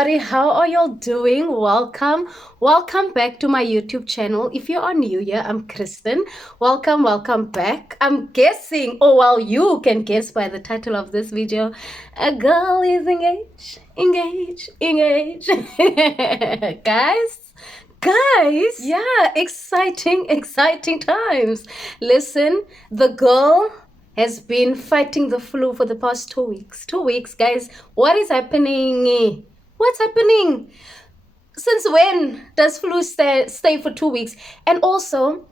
everybody, how are y'all doing? Welcome back to my YouTube channel. If you are new here, I'm Kristen. Welcome back. I'm guessing, you can guess by the title of this video, a girl is engaged. Guys, yeah, exciting times. Listen, the girl has been fighting the flu for the past 2 weeks. 2 weeks, guys. What is happening? What's happening? Since when does flu stay for 2 weeks? And also,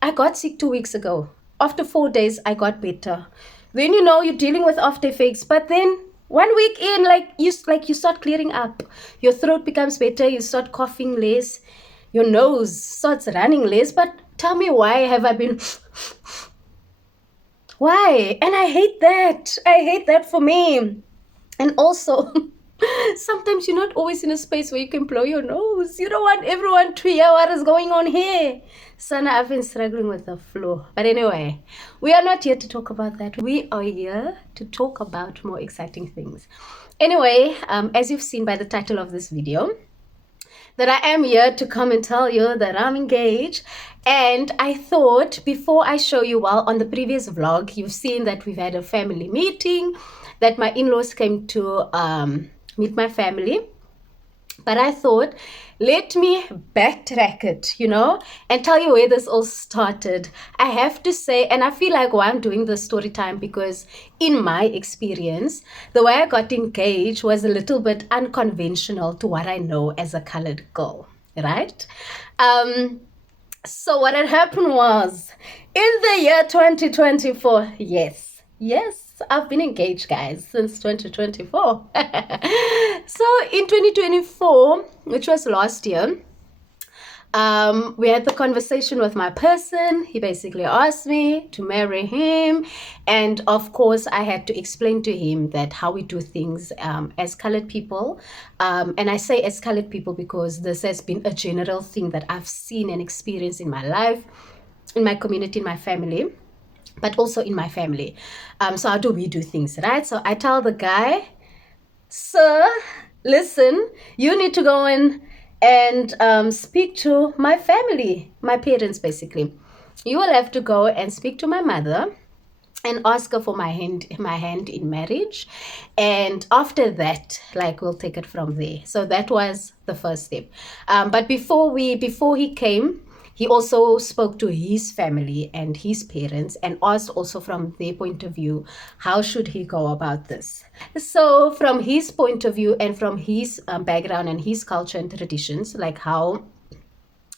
I got sick 2 weeks ago. After 4 days, I got better. Then you're dealing with after effects, but then 1 week in, you start clearing up. Your throat becomes better. You start coughing less. Your nose starts running less. But tell me, why have I been? Why? And I hate that. I hate that for me. And also, sometimes you're not always in a space where you can blow your nose. You don't want everyone to hear what is going on here. Sana, I've been struggling with the flu. But anyway, we are not here to talk about that. We are here to talk about more exciting things. Anyway, as you've seen by the title of this video, that I am here to come and tell you that I'm engaged. And I thought, before I show you, on the previous vlog, you've seen that we've had a family meeting, that my in-laws came to meet my family. But I thought, let me backtrack it, and tell you where this all started. I have to say, and I feel like why I'm doing this story time, because in my experience, the way I got engaged was a little bit unconventional to what I know as a colored girl, right? So what had happened was, in the year 2024, yes, I've been engaged, guys, since 2024. So in 2024, which was last year, we had the conversation with my person. He basically asked me to marry him. And of course, I had to explain to him that how we do things as colored people. And I say as colored people because this has been a general thing that I've seen and experienced in my life, in my community, in my family, but also in my family. So how do we do things, right? So I tell the guy, sir, listen, you need to go in and speak to my family, my parents, basically. You will have to go and speak to my mother and ask her for my hand in marriage. And after that, we'll take it from there. So that was the first step. But before he came, he also spoke to his family and his parents and asked also from their point of view, how should he go about this? So from his point of view and from his background and his culture and traditions, how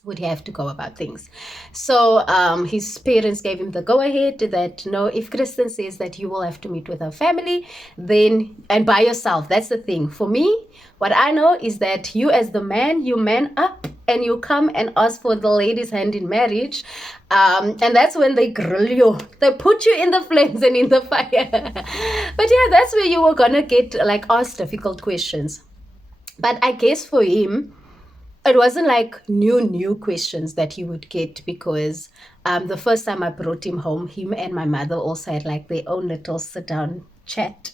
would he have to go about things? So his parents gave him the go-ahead that, no, if Kristen says that you will have to meet with her family, then, and by yourself, that's the thing. For me, what I know is that you as the man, you man up and you come and ask for the lady's hand in marriage. And that's when they grill you. They put you in the flames and in the fire. But yeah, that's where you were going to get asked difficult questions. But I guess for him, it wasn't new questions that he would get, because the first time I brought him home, him and my mother also had their own little sit-down chat.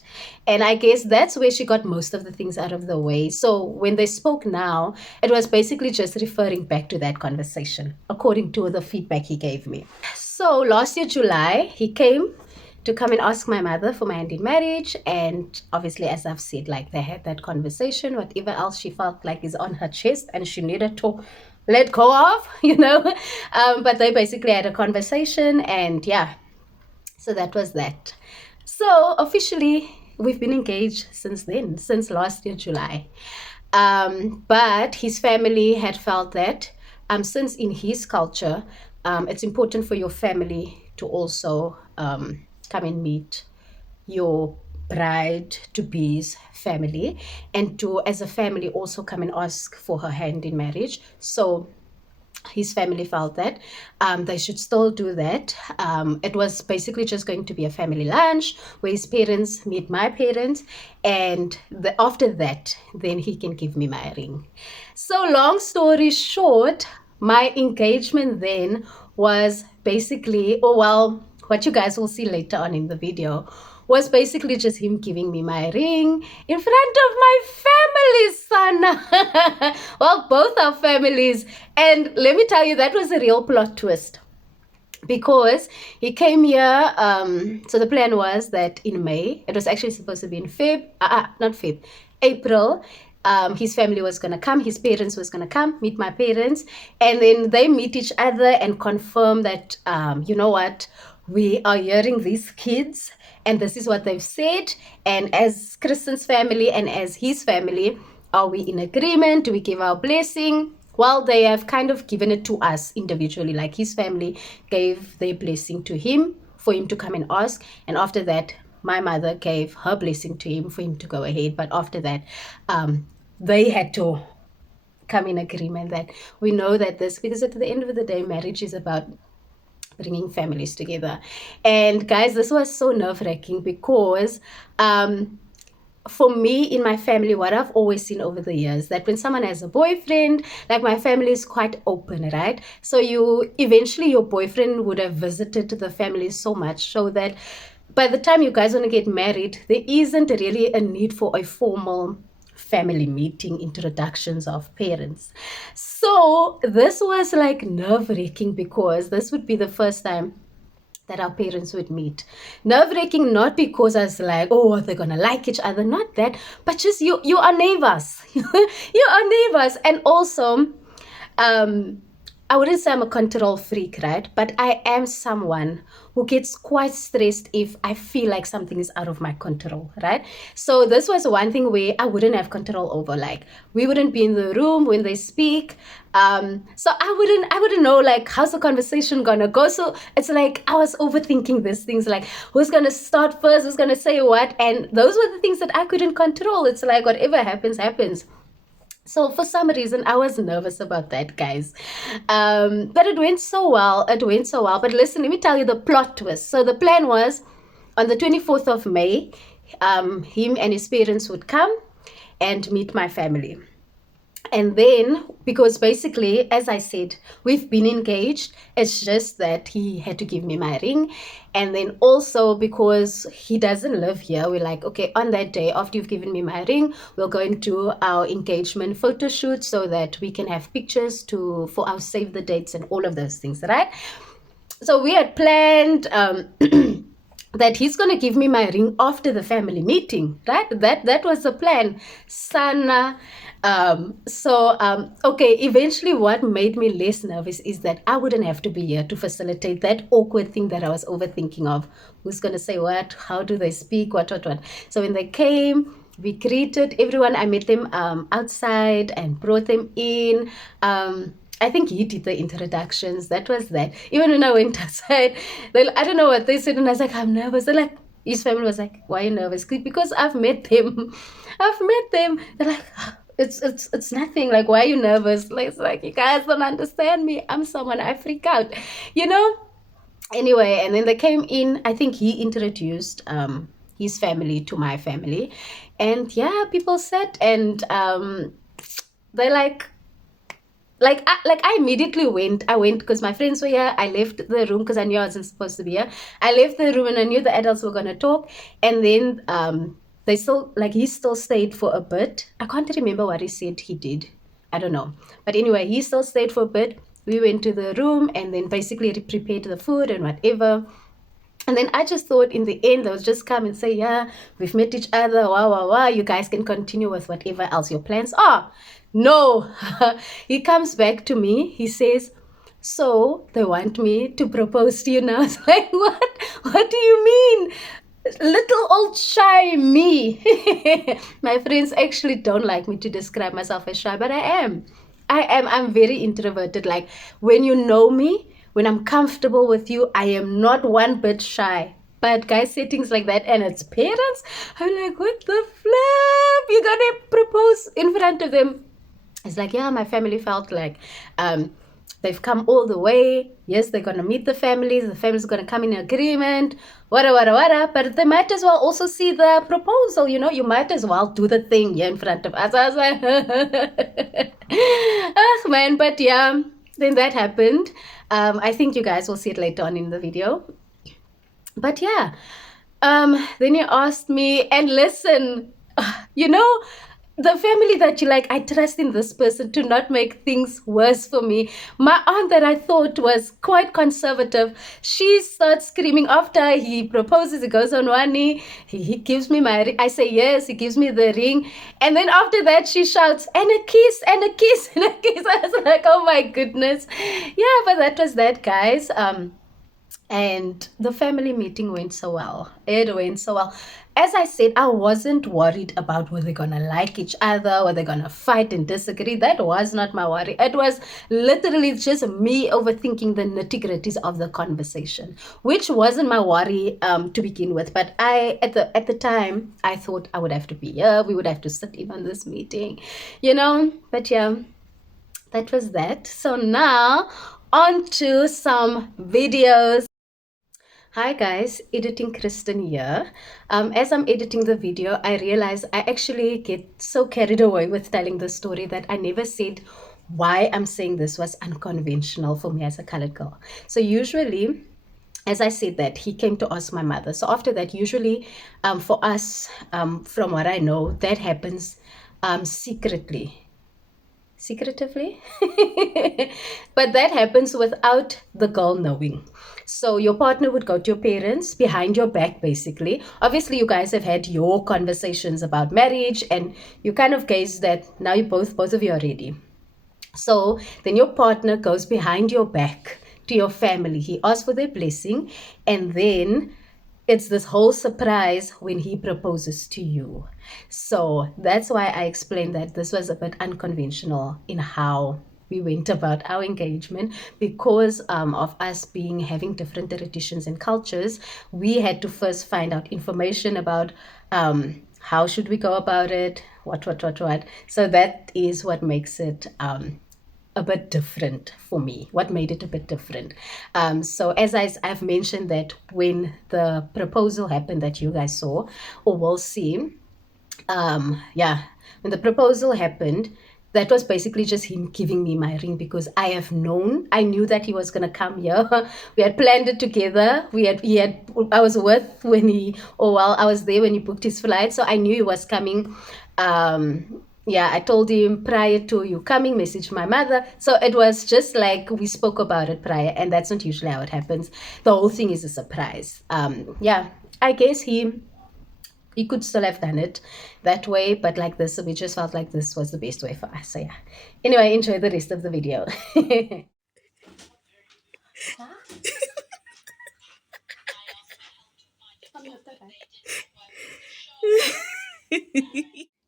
And I guess that's where she got most of the things out of the way. So when they spoke now, it was basically just referring back to that conversation, according to the feedback he gave me. So last year, July, he came to come and ask my mother for my hand in marriage. And obviously, as I've said, they had that conversation, whatever else she felt is on her chest and she needed to let go of, but they basically had a conversation, and yeah, so that was that. So officially, we've been engaged since then, since last year, July. But his family had felt that since in his culture, it's important for your family to also come and meet your bride-to-be's family, and to, as a family, also come and ask for her hand in marriage. So his family felt that they should still do that. It was basically just going to be a family lunch where his parents meet my parents, and after that, then he can give me my ring. So long story short, my engagement then was basically, what you guys will see later on in the video, was basically just him giving me my ring in front of my family, son. Well, both our families. And let me tell you, that was a real plot twist. Because he came here, so the plan was that in May, it was actually supposed to be in not Feb, April, his family was going to come, his parents was going to come, meet my parents, and then they meet each other and confirm that, you know what, we are hearing these kids, and this is what they've said, and as Kristen's family and as his family, are we in agreement? Do we give our blessing? Well, they have kind of given it to us individually, like his family gave their blessing to him for him to come and ask. And after that, my mother gave her blessing to him for him to go ahead. But after that, they had to come in agreement that we know that this, because at the end of the day, marriage is about bringing families together. And guys, this was so nerve-wracking because for me, in my family, what I've always seen over the years, that when someone has a boyfriend, like my family is quite open, right? So eventually your boyfriend would have visited the family so much so that by the time you guys want to get married, there isn't really a need for a formal family meeting, introductions of parents. So this was like nerve-wracking because this would be the first time that our parents would meet. Nerve-wracking, not because I was like, oh, they're gonna like each other, not that, but just you are neighbors. You are neighbors. And also, I wouldn't say I'm a control freak, right? But I am someone who gets quite stressed if I feel like something is out of my control, right? So this was one thing where I wouldn't have control over. Like, we wouldn't be in the room when they speak. So I wouldn't know, like, how's the conversation gonna go? So it's like I was overthinking these things, like who's gonna start first, who's gonna say what, and those were the things that I couldn't control. It's like whatever happens, happens. So for some reason, I was nervous about that, guys. But it went so well. It went so well. But listen, let me tell you the plot twist. So the plan was on the 24th of May, him and his parents would come and meet my family. And then, because basically, as I said, we've been engaged. It's just that he had to give me my ring. And then also because he doesn't live here, we're like, okay, on that day, after you've given me my ring, we'll go into our engagement photo shoot so that we can have pictures for our save the dates and all of those things, right? So we had planned that he's going to give me my ring after the family meeting, right? That was the plan. Sana. Okay, eventually what made me less nervous is that I wouldn't have to be here to facilitate that awkward thing that I was overthinking of. Who's going to say what? How do they speak? What? So when they came, we greeted everyone. I met them outside and brought them in. I think he did the introductions. That was that. Even when I went outside, I don't know what they said, and I was like, I'm nervous. They're like, his family was like, why are you nervous? Because I've met them. They're like, it's nothing. Like, why are you nervous? Like, it's like, you guys don't understand me. I'm someone, I freak out, you know? Anyway, and then they came in. I think he introduced his family to my family. And yeah, people sat and they're like I immediately went. I went because my friends were here. I left the room because I knew I wasn't supposed to be here. I left the room and I knew the adults were going to talk. And then he still stayed for a bit. I can't remember what he said he did. I don't know. But anyway, he still stayed for a bit. We went to the room and then basically prepared the food and whatever. And then I just thought in the end, they'll just come and say, yeah, we've met each other. Wow. You guys can continue with whatever else your plans are. No, he comes back to me. He says, so they want me to propose to you now. I was like, what? What do you mean? Little old shy me. My friends actually don't like me to describe myself as shy, but I am. I'm very introverted. Like, when you know me, when I'm comfortable with you, I am not one bit shy. But guys say things like that and it's parents. I'm like, what the flip? You're gonna propose in front of them. It's like, yeah, my family felt like they've come all the way. Yes, they're going to meet the families. The families are going to come in agreement. Wada. But they might as well also see the proposal. You know, you might as well do the thing here in front of us. I was like, oh, man. But yeah, then that happened. I think you guys will see it later on in the video. But yeah, Then he asked me, and listen, you know, the family that you like, I trust in this person to not make things worse for me. My aunt, that I thought was quite conservative, she starts screaming after he proposes. He goes on one knee, he gives me my ring. I say yes, he gives me the ring. And then after that, she shouts, and a kiss, and a kiss, and a kiss. I was like, oh my goodness. Yeah, but that was that, guys. And the family meeting went so well. It went so well. As I said, I wasn't worried about whether they're gonna like each other, whether they're gonna fight and disagree. That was not my worry. It was literally just me overthinking the nitty-gritties of the conversation, which wasn't my worry to begin with. But at the time, I thought I would have to be here. We would have to sit in on this meeting, But yeah, that was that. So now on to some videos. Hi guys, editing Kristen here. As I'm editing the video, I realize I actually get so carried away with telling the story that I never said why I'm saying this was unconventional for me as a colored girl. So usually, as I said, that he came to ask my mother. So after that, usually for us, from what I know, that happens secretly. Secretively. But that happens without the girl knowing. So your partner would go to your parents behind your back, basically. Obviously, you guys have had your conversations about marriage, and you kind of gauge that now you both of you are ready. So then your partner goes behind your back to your family. He asks for their blessing, and then it's this whole surprise when he proposes to you. So that's why I explained that this was a bit unconventional in how we went about our engagement, because of us having different traditions and cultures. We had to first find out information about how should we go about it, what. So that is what makes it a bit different for me. What made it a bit different? So as I've mentioned, that when the proposal happened that you guys saw or will see, when the proposal happened, that was basically just him giving me my ring, because I knew that he was gonna come here. We had planned it together. I was I was there when he booked his flight, so I knew he was coming. I told him prior to you coming, message my mother. So it was just like we spoke about it prior, and that's not usually how it happens. The whole thing is a surprise. I guess he could still have done it that way, but like this, we just felt like this was the best way for us. So yeah. Anyway, enjoy the rest of the video.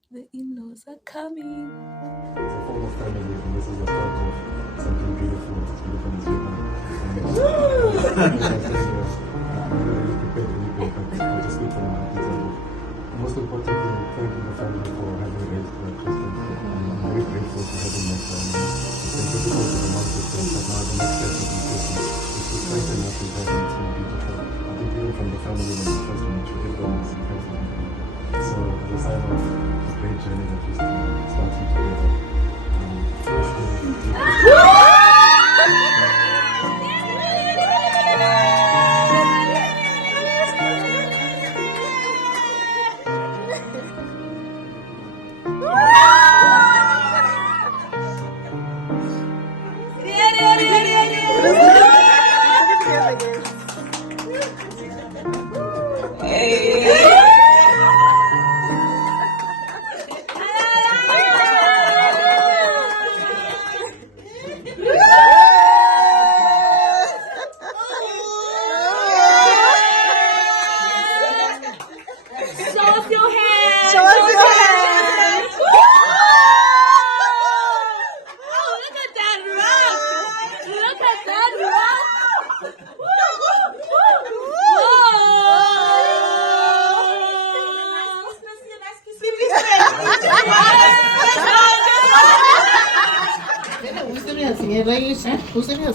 The in-laws are coming. It's a form of family, and this is a part of something beautiful. It's beautiful as well. I'm really prepared to leave it, but I'll just speak from my example. Most importantly, thanking the family for having raised Kristen. I'm very grateful for having met her. It's been difficult with the long distance, but now the next step is important. It's to strengthen us and have it more beautiful. I think even from the family, when we first met, everyone was incredible. So as a sign of a great journey that we're starting together,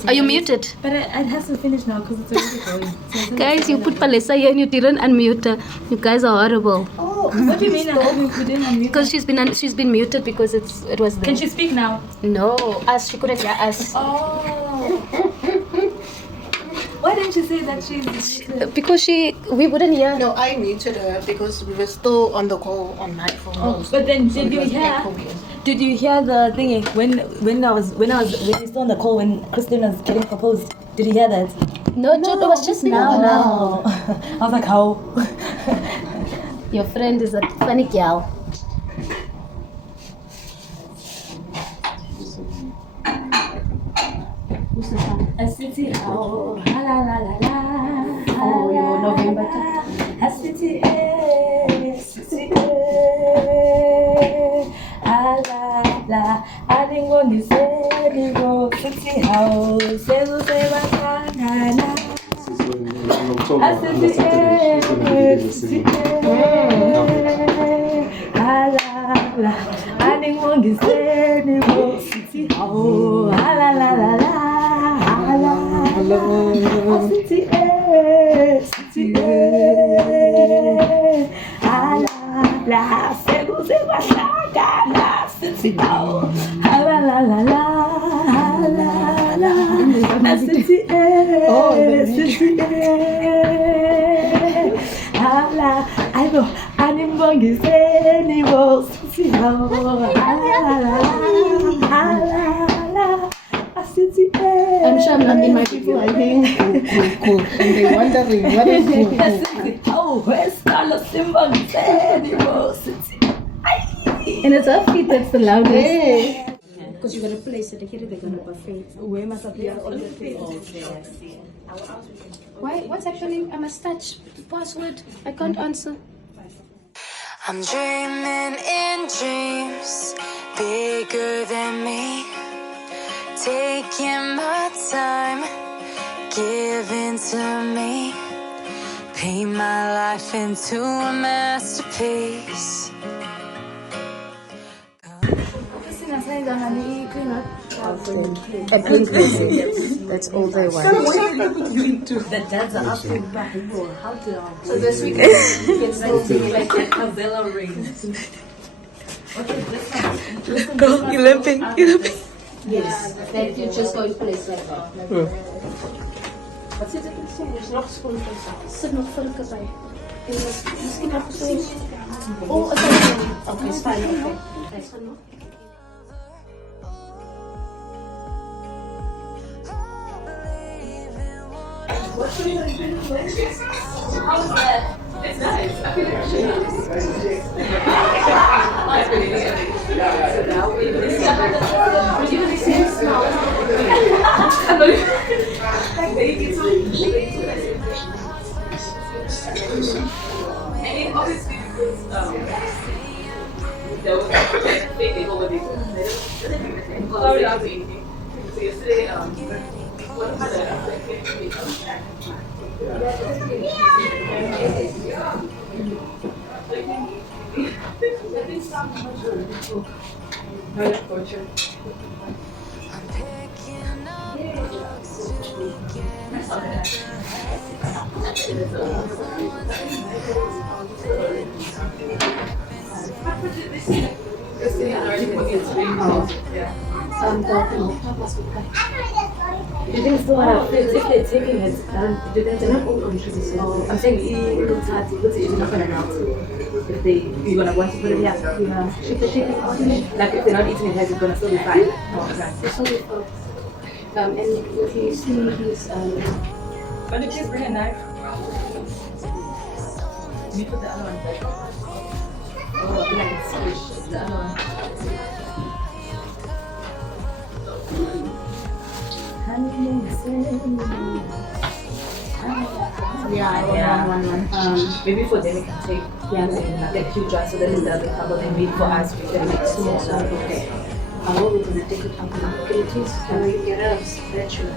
Are you muted? But it has to finish now because it's already going. So Guys, you put Palesa here and you didn't unmute her. You guys are horrible. Oh, what do you mean? We didn't unmute? Because she's been muted because it was there. Can she speak now? No, she couldn't hear us. Oh. What is didn't you say that she's... Because we wouldn't hear. No, I muted her because we were still on the call on my phone. Oh, but then So did it you was hear? echoing. Did you hear the thingy when you still on the call when Christine was getting proposed? Did you hear that? No, it was just now. I was like, how? Your friend is a funny gal. A city, oh, la la la la la. Oh, your November. A city, city, la la. I think on this city house, na na. This is when in October, I on said the Saturday, she's going to be there city, singing. la la. I think on this city house, la la la la. City, city, la, sego, sego, shaka, la, city, la, la, la, la, la, city, city, la, I know, I'm going to say, city, la, I'm sure I'm not in my People are hearing cool, and they're wondering what is cool. oh, where's Carlos Simba? And it's our feet that's the loudest. Hey. Because you're going to place it here, they're going to buffet. Where must I place all the Why? What's happening? I must touch password. I can't answer. I'm dreaming in dreams bigger than me, taking my time, giving to me, paint my life into a masterpiece. And that's all they want. The dads are asking back. How to So this week you can still be like a villa ring. Go, you're limping. yes, that you just go in place like that. Wat zit er in soms nog schoenen? Zit nog vulken bij. Misschien nog zo. Oh, oké, is fijn. Oké, is genoeg. You think so? If they're taking it, do they not I'm saying it looks hard to put it in not gonna if you're gonna want to put it here. If they take it out, like if they're not eating it, it's gonna still be fine. And if you see these But if you bring a knife, you put the other one back. Oh, I think I can switch the other one. yeah, one. Maybe for them it can take like a few drops so that it doesn't cover them. Maybe for us we can make small. Okay. How are we gonna take it out? Can you please get a spatula?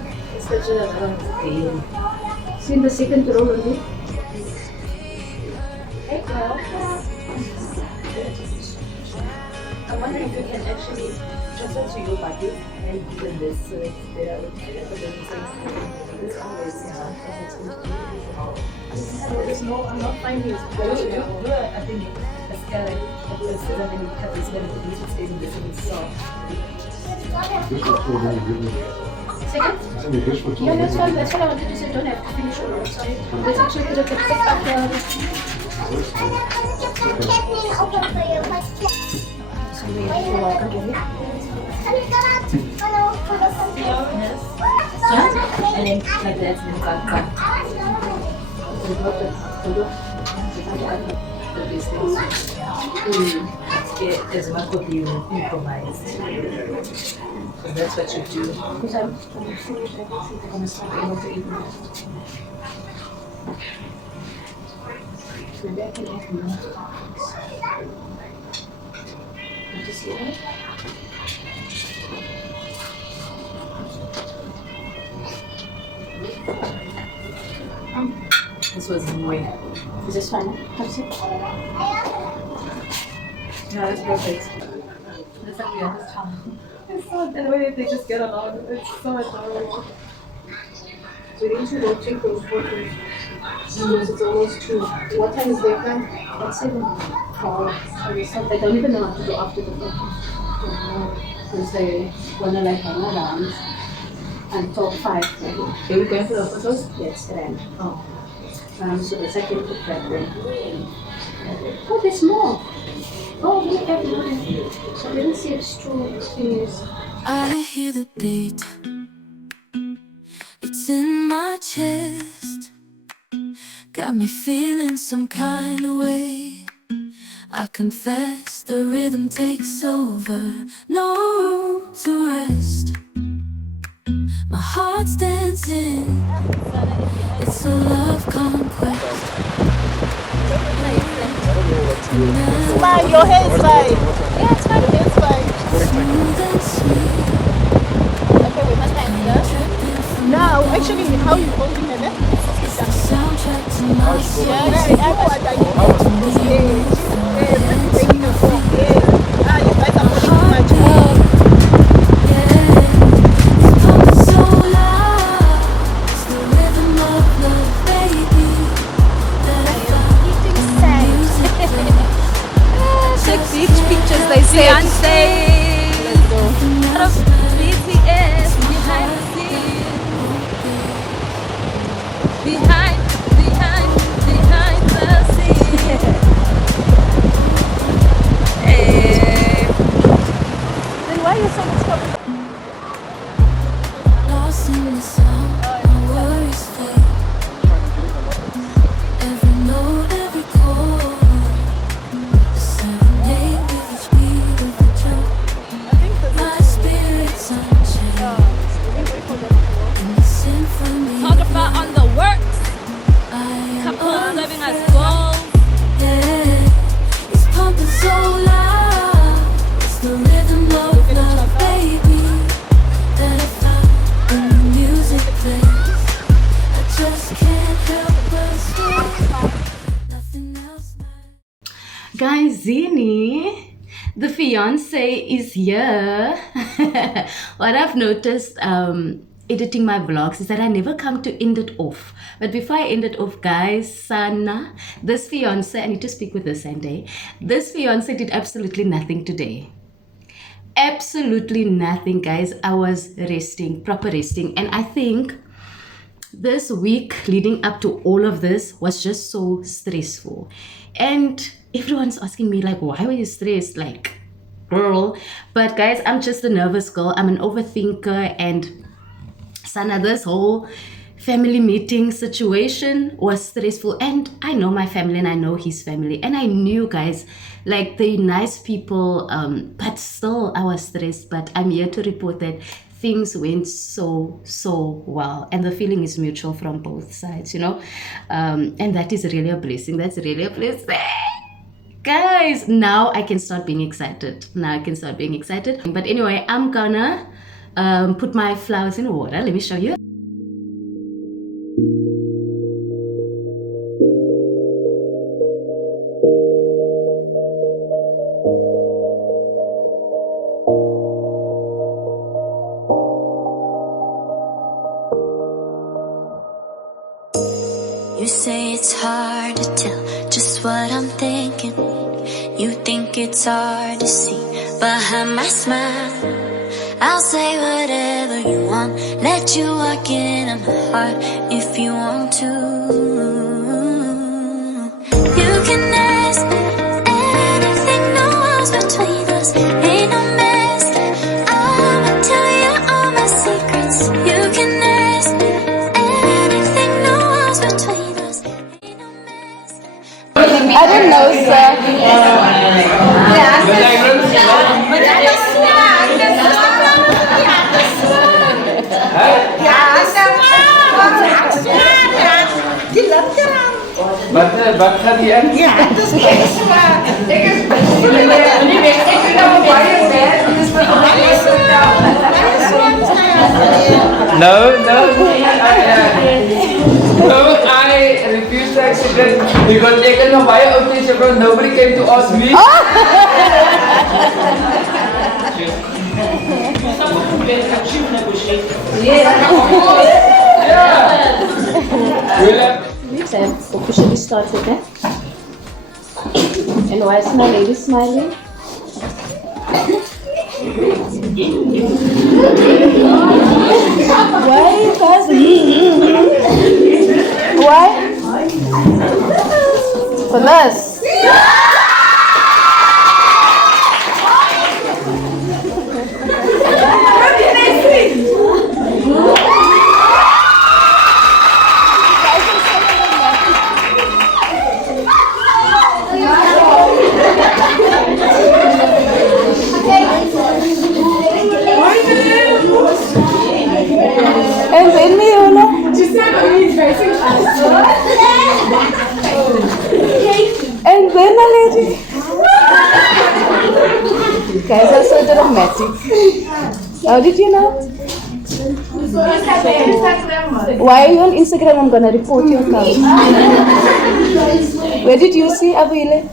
Okay. See the second row only. I'm wondering if we can actually transfer to you by this and even this so it's better with this always I'm not finding it. I think a scale like this and then you cut this one and this stays in the same soft. This is for the seconds? It's only good for 2 Yeah, that's minutes. fine. That's what I wanted to say. Don't have to finish all of it. Sorry. Let's actually put a clip up there. So we have to walk again. And then like that, and then cut. These things. Get as much of you improvised. So that's what you do. Because I'm finished. I can see I'm going to start able to eat now. Maybe I can add more. Want to see that? This was way. Is this fine? Have a sip. Yeah, that's perfect. That's like the honest time. It's so, and the way they just get along, it's so adorable. We need to go take those photos because it's almost 2. What time is their plan? At 7. Oh, so they don't even know what to do after the photos. Because they want to like hang around until 5. Maybe. Are we going for the photos? Yes, then. Oh. So the second put that there. Oh, there's more. Oh, look at it. I didn't see it's true. I hear the beat. It's in my chest. Got me feeling some kind of way. I confess the rhythm takes over. No room to rest. My heart's dancing. It's a love conquest. Fine, your hair is fine. Yeah, it's fine. It's fine. Smooth and sweet. Okay, we must end here. Now, actually, how you holding it? It's the soundtrack to my soul. Yeah, I know what I mean. Yeah, this is making a phone. Yeah. Ah, you guys are putting too much more. It's pumping so loud. It's the rhythm of love, baby, that I found in the music play. Check beach pictures, they say. Let's go. BTS behind the scenes. Behind the scenes. Hey. Then why you so much trouble? Lost in the sound, my worries fade. Every note, every chord, a serenade with each beat of the drum. My spirit's unchained in the symphony. Photographer on the works. I am Couple living as unafraid. goals. Yeah, it's pumping so loud. It's the rhythm of love, baby, that I found when the music plays. I just can't help but stay. Nothing else matters. Guys, Zini, the fiance is here. What I've noticed editing my vlogs is that I never come to end it off. But before I end it off, guys, Sana, this fiance, I need to speak with this Sunday. This fiance did absolutely nothing today. Absolutely nothing, guys. I was resting, proper resting. And I think this week leading up to all of this was just so stressful. And everyone's asking me, like, why were you stressed? Like, girl. But guys, I'm just a nervous girl. I'm an overthinker. And Sana, this whole family meeting situation was stressful. And I know my family and I know his family. And I knew, guys, like, they're nice people. But still, I was stressed. But I'm here to report that things went so well, and the feeling is mutual from both sides, you know, and that is really a blessing. That's really a blessing, guys. Now I can start being excited. But anyway, I'm gonna put my flowers in water. Let me show you. You say it's hard to tell just what I'm thinking. You think it's hard to see behind my smile. I'll say whatever you want, let you walk into my heart if you want to. You can ask anything, no walls between us, ain't no mess. I'ma tell you all my secrets. You can ask anything, no walls between us, ain't no mess. I don't know, sir. Wat gaat die aan? Ja, het is geen zwaar. Ik is No, I refuse to accept it because they can buy a occasion, but nobody came to ask me. I have officially started, eh? And why is my lady smiling? Why, cousin? Why? For this. And then me, and then my lady. Guys are so dramatic. How did you know? Why are you on Instagram? I'm gonna report your account. Where did you see Avile?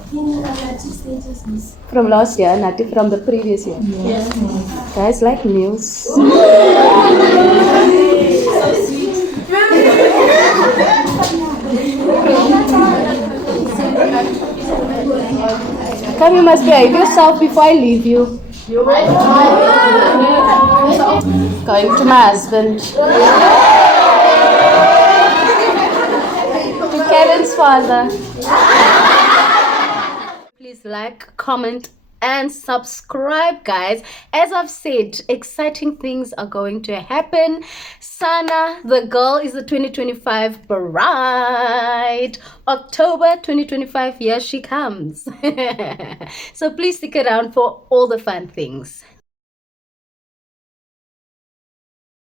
From last year, not from the previous year. Guys like news. Come, you must behave yourself before I leave you. Going to my husband. To Kevin's father. Please like, comment, and subscribe, guys. As I've said, exciting things are going to happen. Sana, the girl, is the 2025 bride. October 2025, here she comes. So please stick around for all the fun things.